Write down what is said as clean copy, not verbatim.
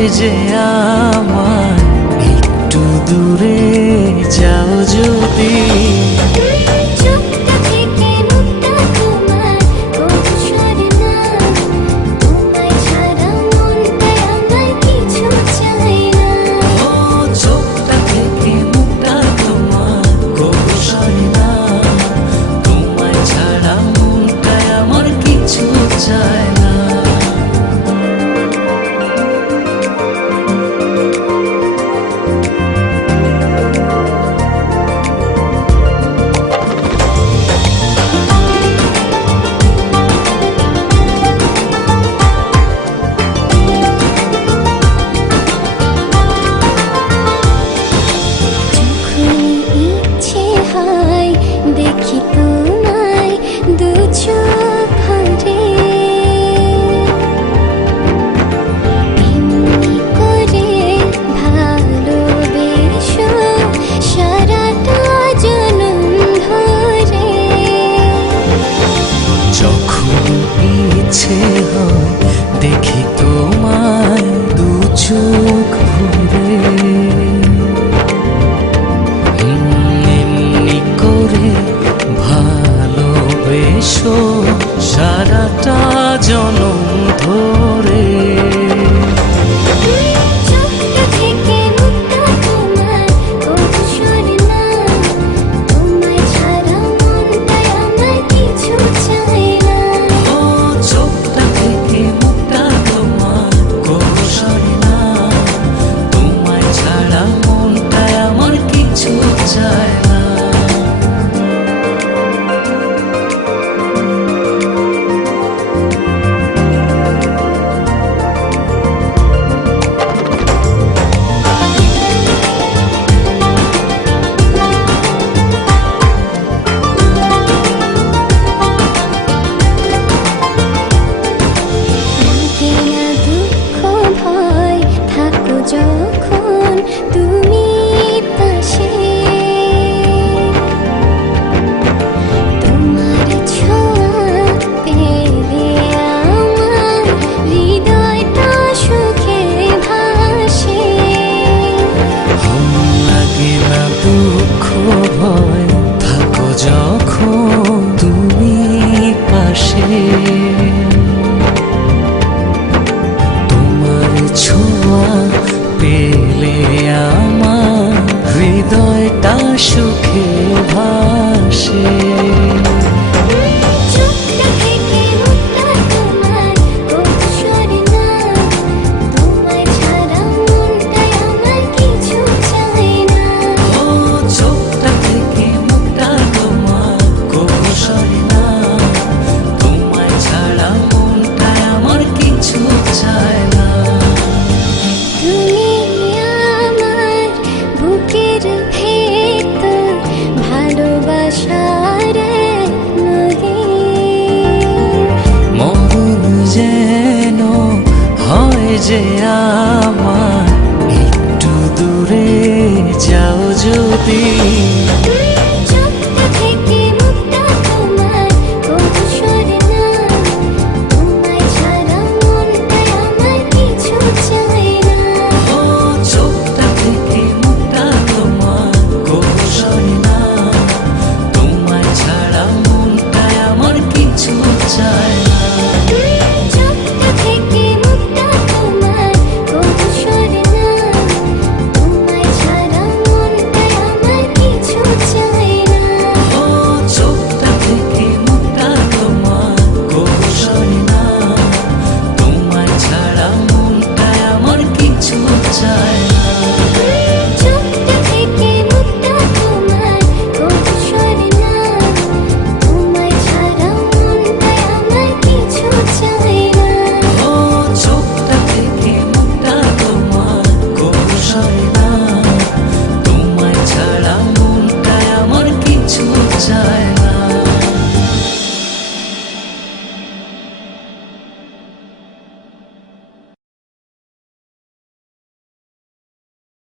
হয় যে আমার একটু দূরে যাও যদি। দেখি তোমায় দু চোখ ভরে, এমনি করে ভালোবেসো সারাটা জনম ধরে। যখন ইচ্ছে হয় দেখি তোমায় দু চোখ ভরে, ভালোবেসো সারাটা জনম ধরে। যখন তুমি পাশে, তোমার ছোঁয়া পেলে আমার হৃদয়টা সুখে ভাসে। লাগে না দুঃখ ভয় থাকো যখন তুমি পাশে, তোমার ছোঁয়া পেলে আমার হৃদয়টা সুখে ভাসে। মরণ যেন হয় যে আমার একটু দূরে যাও যদি।